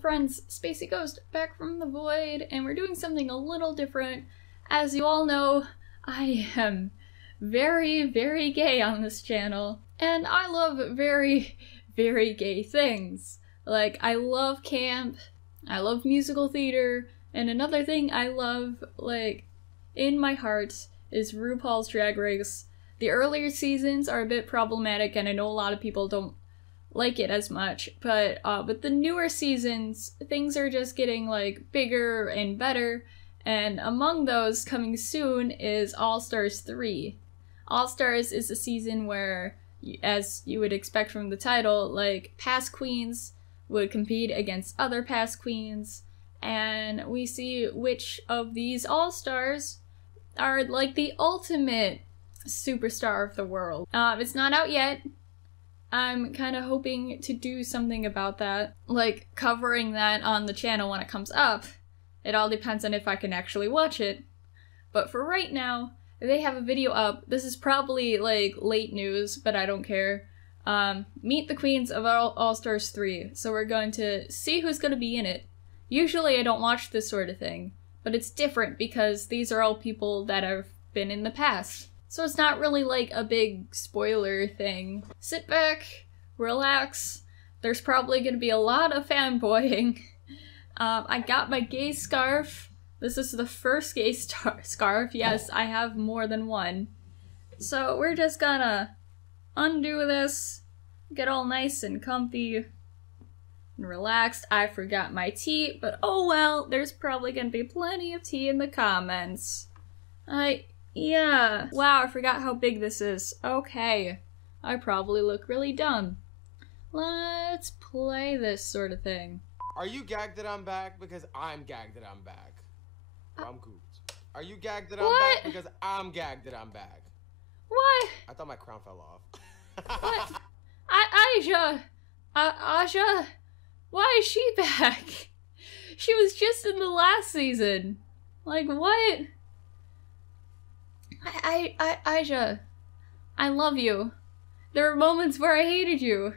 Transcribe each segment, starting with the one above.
friends, Spacey Ghost back from the void, and we're doing something a little different. As you all know, I am very, very gay on this channel, and I love very, very gay things. Like, I love camp, I love musical theater, and another thing I love, like, in my heart, is RuPaul's Drag Race. The earlier seasons are a bit problematic, and I know a lot of people don't like it as much, but with the newer seasons, things are just getting, like, bigger and better, and among those coming soon is All-Stars 3. All-Stars is a season where, as you would expect from the title, like, past queens would compete against other past queens, and we see which of these All-Stars are, like, the ultimate superstar of the world. It's not out yet. I'm kind of hoping to do something about that, like covering that on the channel when it comes up. It all depends on if I can actually watch it. But for right now, they have a video up. This is probably like late news, but I don't care. Meet the queens of All-Stars 3. So we're going to see who's going to be in it. Usually I don't watch this sort of thing, but it's different because these are all people that have been in the past. So it's not really like a big spoiler thing. Sit back, relax. There's probably gonna be a lot of fanboying. I got my gay scarf. This is the first gay scarf. Yes, I have more than one. So we're just gonna undo this, get all nice and comfy and relaxed. I forgot my tea, but oh well, there's probably gonna be plenty of tea in the comments. Yeah. Wow, I forgot how big this is. Okay. I probably look really dumb. Let's play this sort of thing. Are you gagged that I'm back? Because I'm gagged that I'm back. I'm gooped. Are you gagged that I'm back? Because I'm gagged that I'm back. What? I thought my crown fell off. What? Aja! Aja? Why is she back? She was just in the last season. Like, what? Aja, I love you. There are moments where I hated you,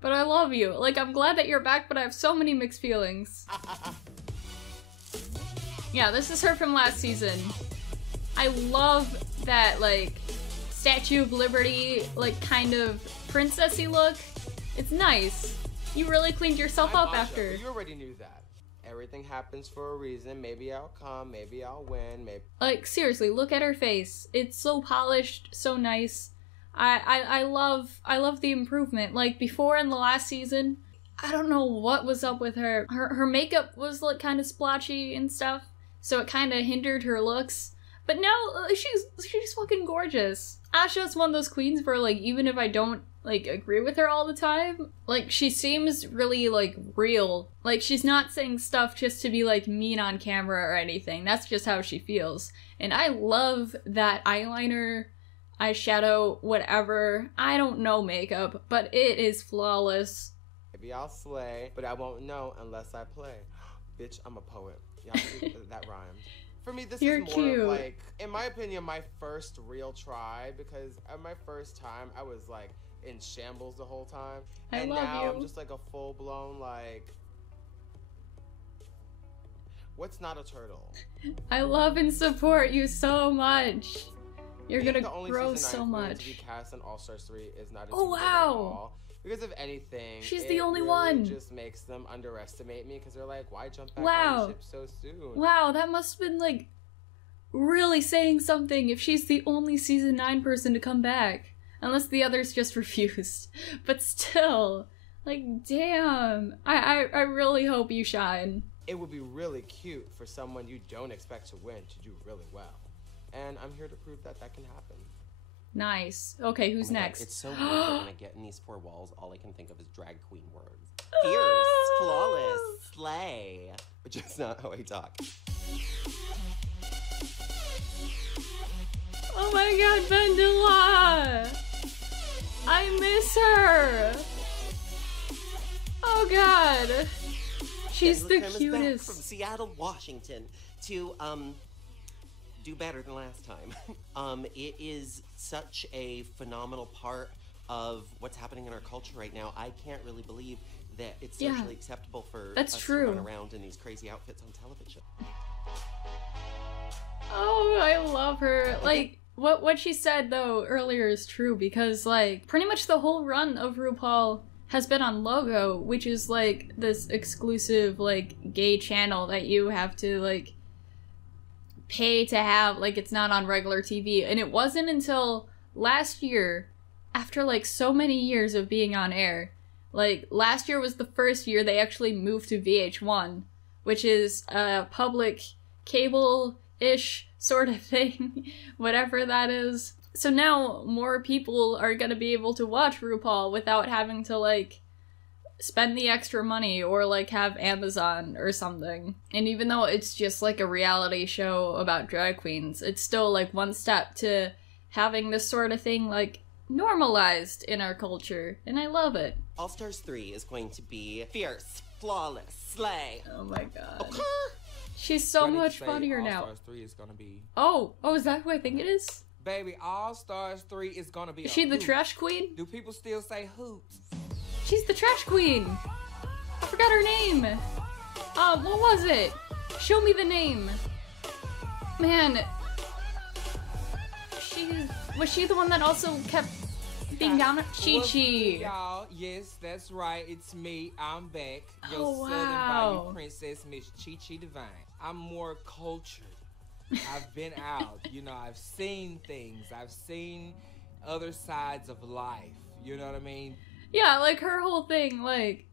but I love you. Like, I'm glad that you're back, but I have so many mixed feelings. Yeah, this is her from last season. I love that, like, Statue of Liberty, like, kind of princessy look. It's nice. You really cleaned yourself up after. You already knew that. Everything happens for a reason. Maybe I'll come, maybe I'll win, maybe... Like, seriously, look at her face. It's so polished, so nice. I love the improvement. Like, before in the last season, I don't know what was up with her. Her makeup was, like, kind of splotchy and stuff, so it kind of hindered her looks. But now, she's fucking gorgeous. Asha's one of those queens where, like, even if I don't, like, agree with her all the time, like, she seems really, like, real. Like, she's not saying stuff just to be, like, mean on camera or anything. That's just how she feels. And I love that eyeliner, eyeshadow, whatever. I don't know makeup, but it is flawless. Maybe I'll slay, but I won't know unless I play. Bitch, I'm a poet. Yeah, that rhymed. For me, this is more cute. Of like, in my opinion, my first real try, because at my first time, I was like in shambles the whole time. And now I'm just like a full-blown, like, what's not a turtle? I love and support you so much. You're Being gonna grow so much. To be cast in All-Stars 3 is not a oh wow! At all. Because if anything, she's the only really one. Just makes them underestimate me because they're like, why jump back on the ship so soon? Wow, that must have been like really saying something if she's the only season 9 person to come back. Unless the others just refused. But still, like, damn. I really hope you shine. It would be really cute for someone you don't expect to win to do really well. And I'm here to prove that that can happen. Nice. Okay, who's next? It's so weird that when I get in these 4 walls, all I can think of is drag queen words. Fierce, flawless, slay. Which is not how I talk. Oh my god, Vendela! I miss her! Oh god! She's the cutest. From Seattle, Washington to, do better than last time. It is such a phenomenal part of what's happening in our culture right now. I can't really believe that it's socially acceptable for that's us true. to run around in these crazy outfits on television. Oh, I love her. Like, what she said, though, earlier is true, because, like, pretty much the whole run of RuPaul has been on Logo, which is, like, this exclusive, like, gay channel that you have to, like, pay to have. Like, it's not on regular TV. And it wasn't until last year, after, like, so many years of being on air, like, last year was the first year they actually moved to VH1, which is a public cable-ish sort of thing, whatever that is. So now more people are gonna be able to watch RuPaul without having to, like, spend the extra money or, like, have Amazon or something. And even though it's just, like, a reality show about drag queens, it's still, like, one step to having this sort of thing, like, normalized in our culture, and I love it. All Stars 3 is going to be fierce, flawless, slay. Oh my god. Okay. She's so much funnier now. All Stars 3 is gonna be... Oh, is that who I think it is? Baby, All Stars 3 is gonna be Is she the hoot. trash queen? Do people still say hoots? She's the trash queen! I forgot her name! What was it? Show me the name! Man... Was she the one that also kept being down? Chi-Chi! Y'all, yes, that's right. It's me. I'm back. Your Oh, Southern wow. Bayou princess, Miss Chi-Chi Divine. I'm more cultured. I've been out. You know, I've seen things. I've seen other sides of life. You know what I mean? Yeah, like, her whole thing, like...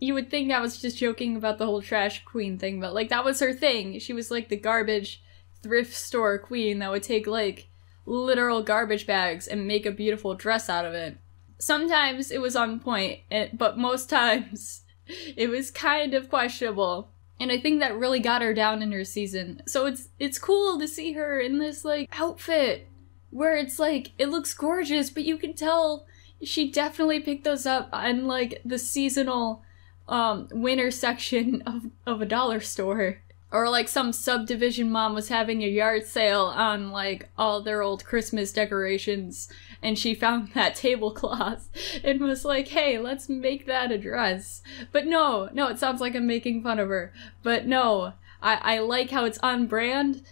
You would think I was just joking about the whole trash queen thing, but, like, that was her thing. She was, like, the garbage thrift store queen that would take, like, literal garbage bags and make a beautiful dress out of it. Sometimes it was on point, but most times it was kind of questionable. And I think that really got her down in her season. So it's cool to see her in this, like, outfit where it's, like, it looks gorgeous, but you can tell she definitely picked those up in, like, the seasonal winter section of a dollar store. Or, like, some subdivision mom was having a yard sale on, like, all their old Christmas decorations, and she found that tablecloth and was like, hey, let's make that a dress. But no, it sounds like I'm making fun of her. But no, I like how it's on brand,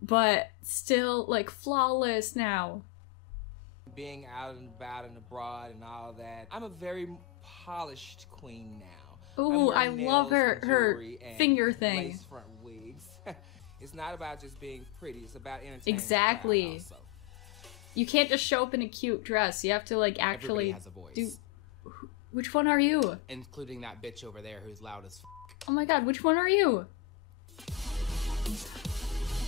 but still, like, flawless now. Being out and about and abroad and all that, I'm a very polished queen now. Ooh, I love her finger thing. Lace front wigs. It's not about just being pretty, it's about entertaining. Exactly. Also. You can't just show up in a cute dress. You have to, like, actually Everybody has a voice. do... Which one are you? Including that bitch over there who's loud as Oh my god, which one are you?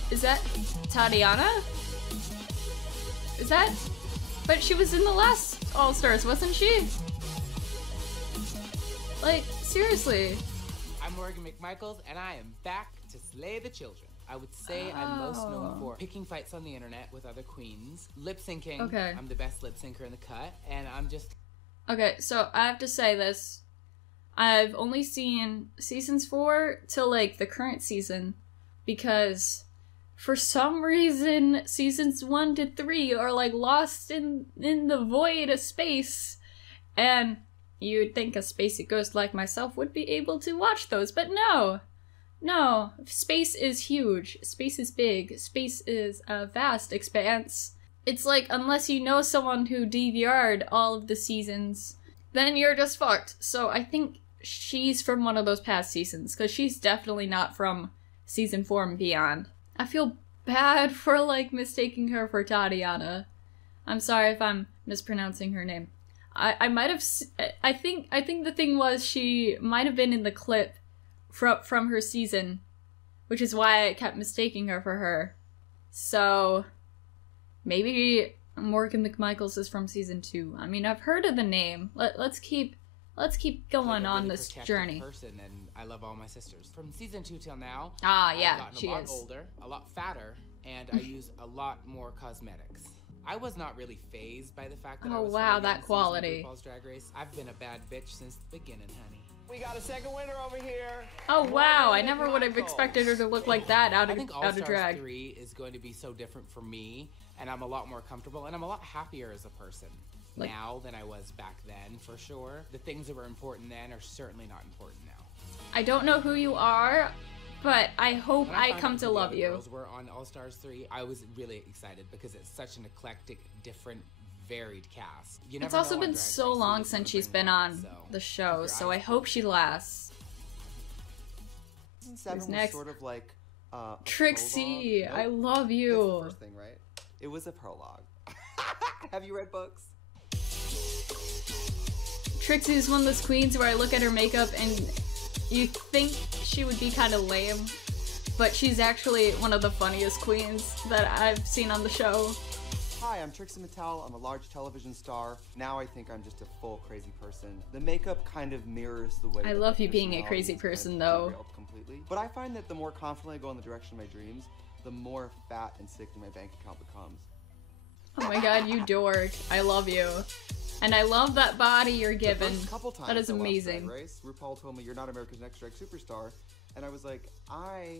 Is that Tatiana? Is that... But she was in the last All-Stars, wasn't she? Like, seriously. I'm Morgan McMichaels, and I am back to slay the children. I would say I'm most known for picking fights on the internet with other queens, lip syncing. Okay. I'm the best lip syncer in the cut, and I'm just... Okay, so I have to say this. I've only seen seasons 4 till, like, the current season, because for some reason seasons 1 to 3 are, like, lost in the void of space, and you'd think a spacey ghost like myself would be able to watch those, but no. No, space is huge, space is big, space is a vast expanse. It's like, unless you know someone who DVR'd all of the seasons, then you're just fucked. So I think she's from one of those past seasons, because she's definitely not from season 4 and beyond. I feel bad for, like, mistaking her for Tatiana. I'm sorry if I'm mispronouncing her name. I might have... I think the thing was she might have been in the clip from her season, which is why I kept mistaking her for her. So maybe Morgan McMichaels is from season 2. I mean, I've heard of the name. Let's keep going on this journey. Person, and I love all my sisters. From season 2 till now, Ah, yeah, I've gotten she a lot is. older, a lot fatter, and I use a lot more cosmetics. I was not really fazed by the fact that I Oh was wow, from the that young season of quality. RuPaul's Drag Race. I've been a bad bitch since the beginning, honey. We got a second winner over here. Oh wow, I never would have expected her to look like that out I think All of Stars drag. 3 is going to be so different for me, and I'm a lot more comfortable, and I'm a lot happier as a person. now than I was back then, for sure. The things that were important then are certainly not important now. I don't know who you are, but I hope I come to love you. Girls were on All Stars 3. I was really excited because it's such an eclectic, different, varied cast. It's also been so long since she's been on the show, so I hope she lasts. Season 7 was next? sort of like Trixie, nope. I love That's you. the first thing, right? It was a prologue. Have you read books? Trixie is one of those queens where I look at her makeup and you think she would be kind of lame, but she's actually one of the funniest queens that I've seen on the show. Hi, I'm Trixie Mattel. I'm a large television star. Now I think I'm just a full crazy person. The makeup kind of mirrors the way I that love the you being a personality crazy is kind of person, though. derailed completely. But I find that the more confidently I go in the direction of my dreams, the more fat and sick my bank account becomes. Oh my god, you dork. I love you. And I love that body you're given. The first couple times That is I watched amazing. Drag Race, RuPaul told me, "You're not America's Next Drag Superstar." And I was like, I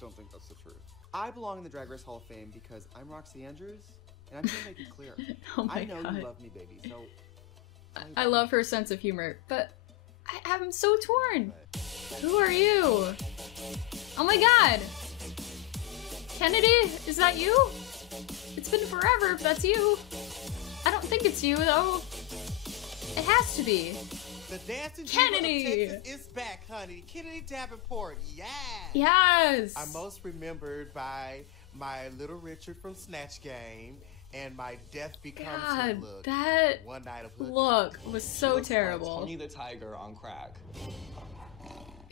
don't think that's the truth. I belong in the Drag Race Hall of Fame because I'm Roxy Andrews, and I'm gonna make it clear. Oh my I know god. you love me, baby, so... I love her sense of humor, but I'm so torn. Who are you? Oh my god! Kennedy, is that you? It's been forever if that's you. I don't think it's you, though. It has to be. The dancing Kennedy! Diva of Texas is back, honey. Kennedy Davenport, yes! Yes! I'm most remembered by my Little Richard from Snatch Game and my Death Becomes Her God, look. that One night of hooking. look was so terrible. Tony the Tiger on crack.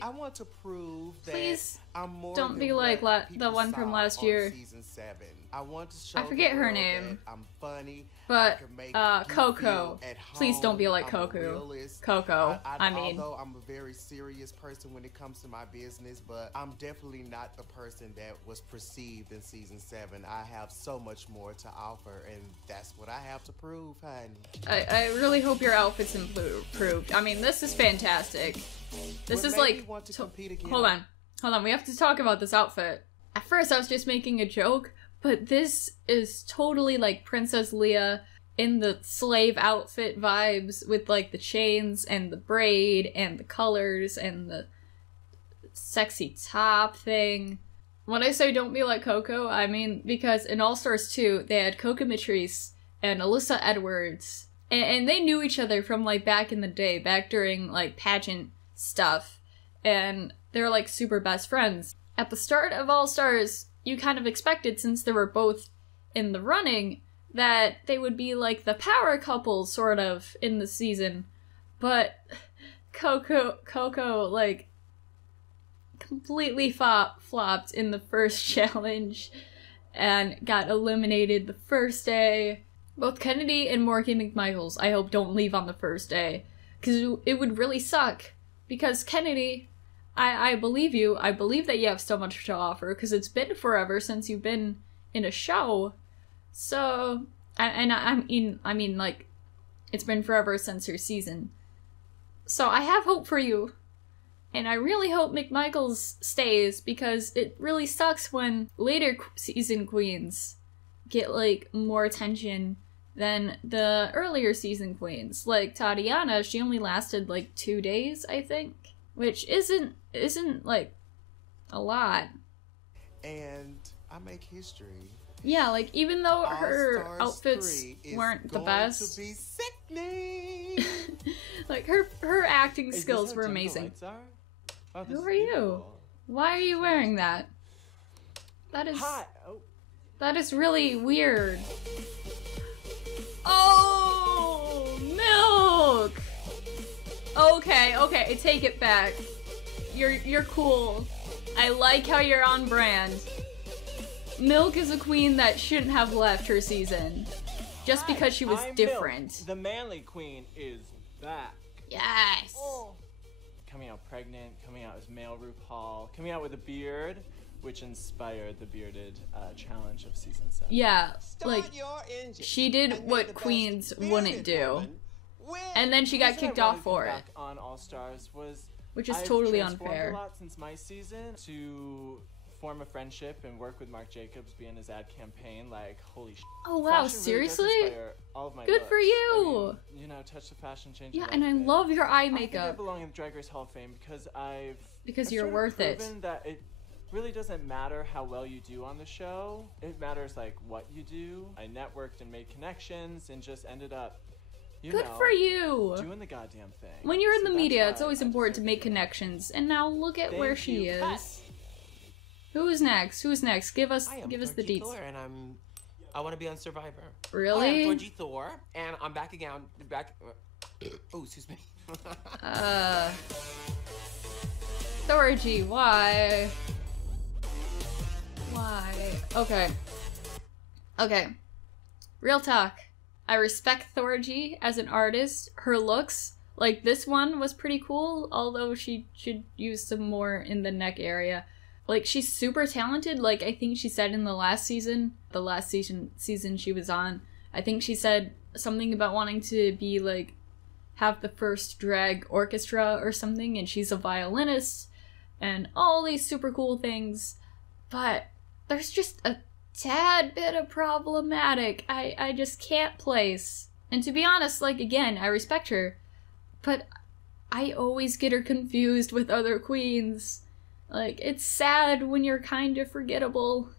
I want to prove that Please I'm more don't than be like what the people one from saw last on year. Season 7. I want to show I forget the her world name. that I'm funny. But, I can make you Coco. feel at Please don't be home. like I'm a Coco. realist. Coco, I mean. Although I'm a very serious person when it comes to my business, but I'm definitely not the person that was perceived in Season 7. I have so much more to offer, and that's what I have to prove, honey. I really hope your outfit's improved. I mean, this is fantastic. This What is made like... me want to compete again? Hold on, we have to talk about this outfit. At first I was just making a joke, but this is totally like Princess Leia in the slave outfit vibes with like the chains and the braid and the colors and the sexy top thing. When I say don't be like Coco, I mean because in All Stars 2 they had Coco Matrice and Alyssa Edwards, and they knew each other from like back in the day, back during like pageant stuff, and they're like super best friends. At the start of All Stars, you kind of expected, since they were both in the running, that they would be like the power couple sort of in the season. But Coco like completely flopped in the first challenge and got eliminated the first day. Both Kennedy and Morgan McMichaels, I hope, don't leave on the first day, because it would really suck. Because Kennedy, I believe you. I believe that you have so much to offer, because it's been forever since you've been in a show. So, I mean, like, it's been forever since your season. So I have hope for you. And I really hope McMichaels stays, because it really sucks when later season queens get, like, more attention than the earlier season queens. Like, Tatiana, she only lasted, like, 2 days, I think. Which isn't like, a lot. And I make history. Yeah, like, even though her All-Stars outfits 3 is weren't the going best. to be sickening. Like, her acting Is this skills how were dim the amazing. lights are? Oh, this Who is are you? beautiful. Why are you wearing that? That is... Hi. Oh. That is really weird. Oh, milk! Okay, I take it back. You're cool. I like how you're on brand. Milk is a queen that shouldn't have left her season. Just because she was I'm different. Milk. The manly queen is back. Yes! Coming out pregnant, coming out as male RuPaul, coming out with a beard, which inspired the bearded challenge of season 7. Yeah, Start like, your engine she did and may what the best queens bearded wouldn't do. woman win. And then she got The reason kicked I wanted off to for come it. back on All Stars was Which is I've totally transformed unfair. a lot since my season to form a friendship and work with Marc Jacobs, be in his ad campaign, like, holy shit. Oh wow, Fashion really does seriously? inspire all of my Good looks. for you! I mean, you know, touch the fashion, change Yeah, your and I life, love your eye I think I makeup. belong in the Drag Race Hall of Fame because Because I've you're sort of worth it. proven that it really doesn't matter how well you do on the show. It matters like what you do. I networked and made connections and just ended up, you Good know, for you! doing the goddamn thing. When you're in So the that's media, why it's always I important to deserve make to be on. connections. And now look at where Thank she you. is. Who's next? Who's next? Give us I am the Thorgy deets. Thor, and I want to be on Survivor. Hi, Really? I'm Thorgy Thor, and I'm back again. Oh, excuse me. Thorgy, why? Why? Okay. Okay. Real talk. I respect Thorgy as an artist. Her looks, like this one was pretty cool, although she should use some more in the neck area. Like, she's super talented. Like, I think she said in the last season she was on, I think she said something about wanting to be, like, have the first drag orchestra or something, and she's a violinist, and all these super cool things. But there's just a tad bit of problematic I just can't place. And to be honest, like, again, I respect her, but I always get her confused with other queens. Like, it's sad when you're kind of forgettable.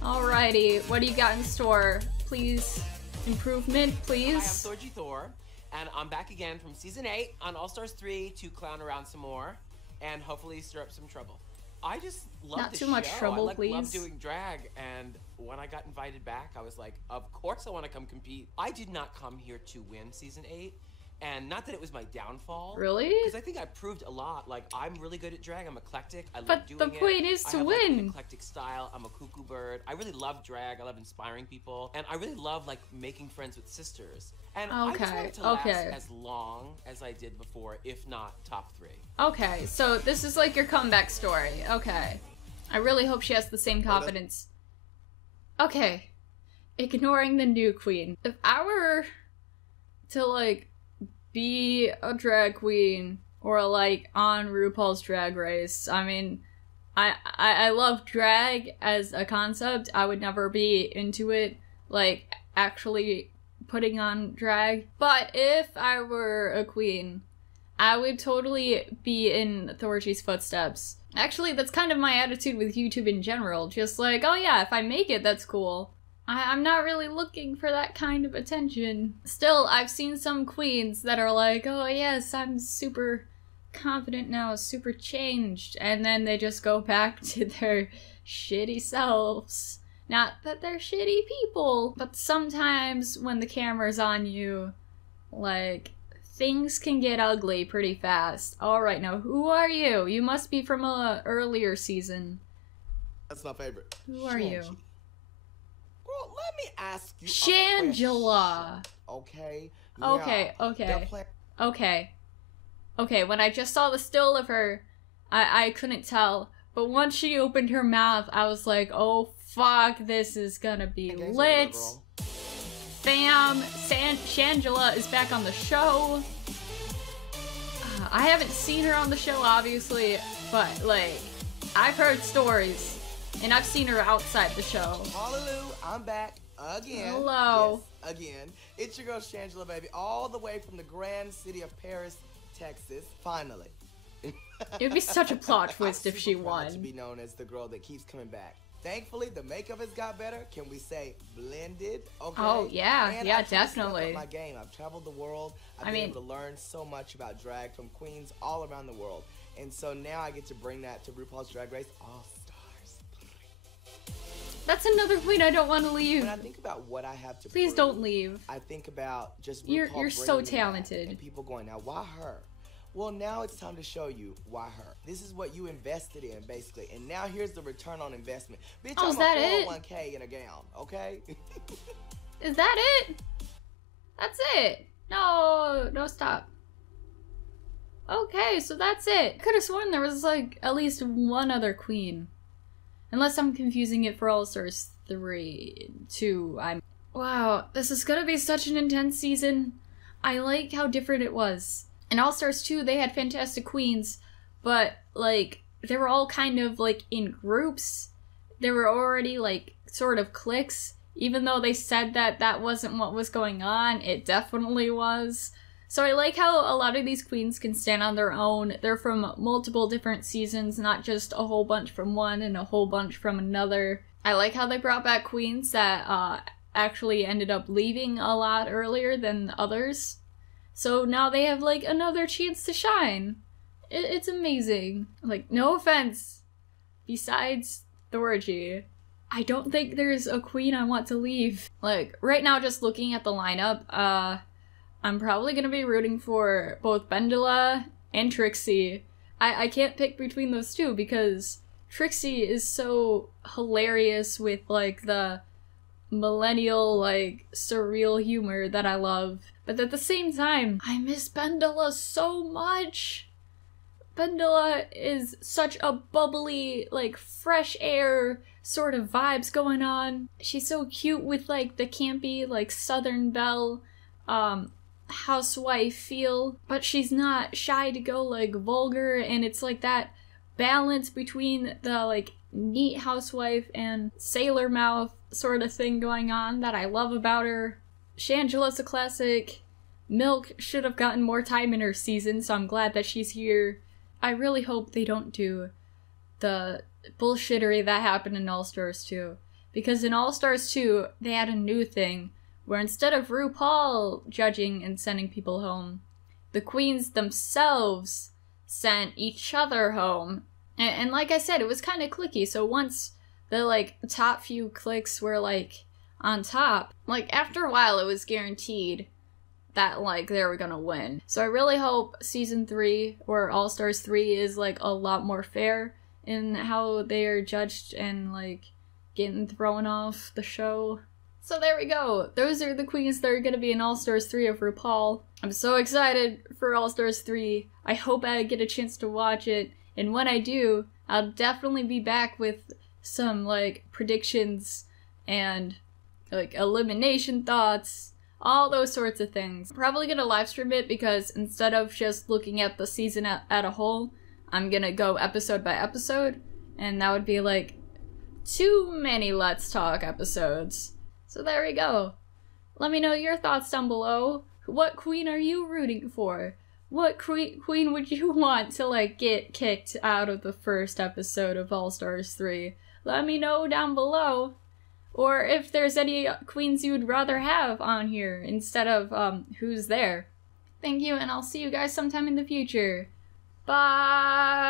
Alrighty, what do you got in store? Please, improvement, please. Hi, I'm Thorgy Thor, and I'm back again from season 8 on All Stars 3 to clown around some more and hopefully stir up some trouble. I just love Not the too much show. trouble, I please. love doing drag, and when I got invited back, I was like, of course I want to come compete. I did not come here to win season 8. And not that it was my downfall. Really? Because I think I proved a lot. Like, I'm really good at drag. I'm eclectic. I love But doing the it. point is I to have, like, an win. eclectic style. I'm a cuckoo bird. I really love drag. I love inspiring people. And I really love, like, making friends with sisters. And I just wanted to last as long as I did before, if not top 3. Okay, so this is like your comeback story. Okay. I really hope she has the same confidence. Okay. Ignoring the new queen. If I were to, like, be a drag queen or, like, on RuPaul's Drag Race, I mean, I love drag as a concept. I would never be into it, like, actually putting on drag. But if I were a queen, I would totally be in Thorgy's footsteps. Actually, that's kind of my attitude with YouTube in general. Just like, oh yeah, if I make it, that's cool. I'm not really looking for that kind of attention. Still, I've seen some queens that are like, oh yes, I'm super confident now, super changed, and then they just go back to their shitty selves. Not that they're shitty people, but sometimes when the camera's on you, like, things can get ugly pretty fast. Alright, now who are you? You must be from a earlier season. That's my favorite. Who are you? Well, let me ask you Shangela. Okay. Okay, okay. Okay, when I just saw the still of her, I couldn't tell. But once she opened her mouth, I was like, oh fuck, this is gonna be lit. Bam! Shangela is back on the show. I haven't seen her on the show, obviously, but, like, I've heard stories. And I've seen her outside the show. Hallelujah, I'm back again. Hello. Yes, again. It's your girl Shangela, baby, all the way from the grand city of Paris, Texas. Finally. It'd be such a plot twist if she I'm super proud to won. be known as the girl that keeps coming back. Thankfully, the makeup has got better. Can we say blended? Okay. Oh, yeah. And Yeah, I've stepped definitely. up my game. I've traveled the world. I've been able to learn so much about drag from queens all around the world. And so now I get to bring that to RuPaul's Drag Race All Stars. That's another queen I don't want to leave. When I think about what I have to Please prove, don't leave. I think about just You're RuPaul so bringing me back talented. and people going, now why her? Well, now it's time to show you why her. This is what you invested in, basically. And now here's the return on investment. Bitch, Oh, I'm is that a it? 401k in a gown, okay? Is that it? That's it. No, stop. Okay, so that's it. Could have sworn there was, like, at least one other queen. Unless I'm confusing it for All Stars 2. Wow, this is gonna be such an intense season. I like how different it was. In All Stars 2, they had fantastic queens, but, like, they were all kind of like in groups. They were already like sort of cliques. Even though they said that that wasn't what was going on, it definitely was. So I like how a lot of these queens can stand on their own. They're from multiple different seasons, not just a whole bunch from one and a whole bunch from another. I like how they brought back queens that actually ended up leaving a lot earlier than others. So now they have like another chance to shine. It's amazing. Like, no offense, besides Thorgy, I don't think there's a queen I want to leave. Like, right now, just looking at the lineup, I'm probably gonna be rooting for both Bendela and Trixie. I can't pick between those two because Trixie is so hilarious with, like, the millennial, like, surreal humor that I love. But at the same time, I miss Bendela so much. Bendela is such a bubbly, like, fresh air sort of vibes going on. She's so cute with, like, the campy, like, Southern Belle, housewife feel, but she's not shy to go, like, vulgar, and it's, like, that balance between the, like, neat housewife and sailor mouth sort of thing going on that I love about her. Shangela's a classic. Milk should have gotten more time in her season, so I'm glad that she's here. I really hope they don't do the bullshittery that happened in All-Stars 2. Because in All-Stars 2, they had a new thing, where instead of RuPaul judging and sending people home, the queens themselves sent each other home. And like I said, it was kind of cliquey, so once the, like, top few cliques were, like, on top, like, after a while it was guaranteed that, like, they were gonna win. So I really hope Season 3, or All-Stars 3, is, like, a lot more fair in how they are judged and, like, getting thrown off the show. So there we go. Those are the queens that are gonna be in All-Stars 3 of RuPaul. I'm so excited for All-Stars 3. I hope I get a chance to watch it. And when I do, I'll definitely be back with some, like, predictions and, like, elimination thoughts, all those sorts of things. Probably gonna live stream it because instead of just looking at the season at a whole, I'm gonna go episode by episode, and that would be, like, too many Let's Talk episodes. So there we go. Let me know your thoughts down below. What queen are you rooting for? What queen would you want to, like, get kicked out of the first episode of All-Stars 3? Let me know down below. Or if there's any queens you would rather have on here instead of, who's there. Thank you, and I'll see you guys sometime in the future. Bye!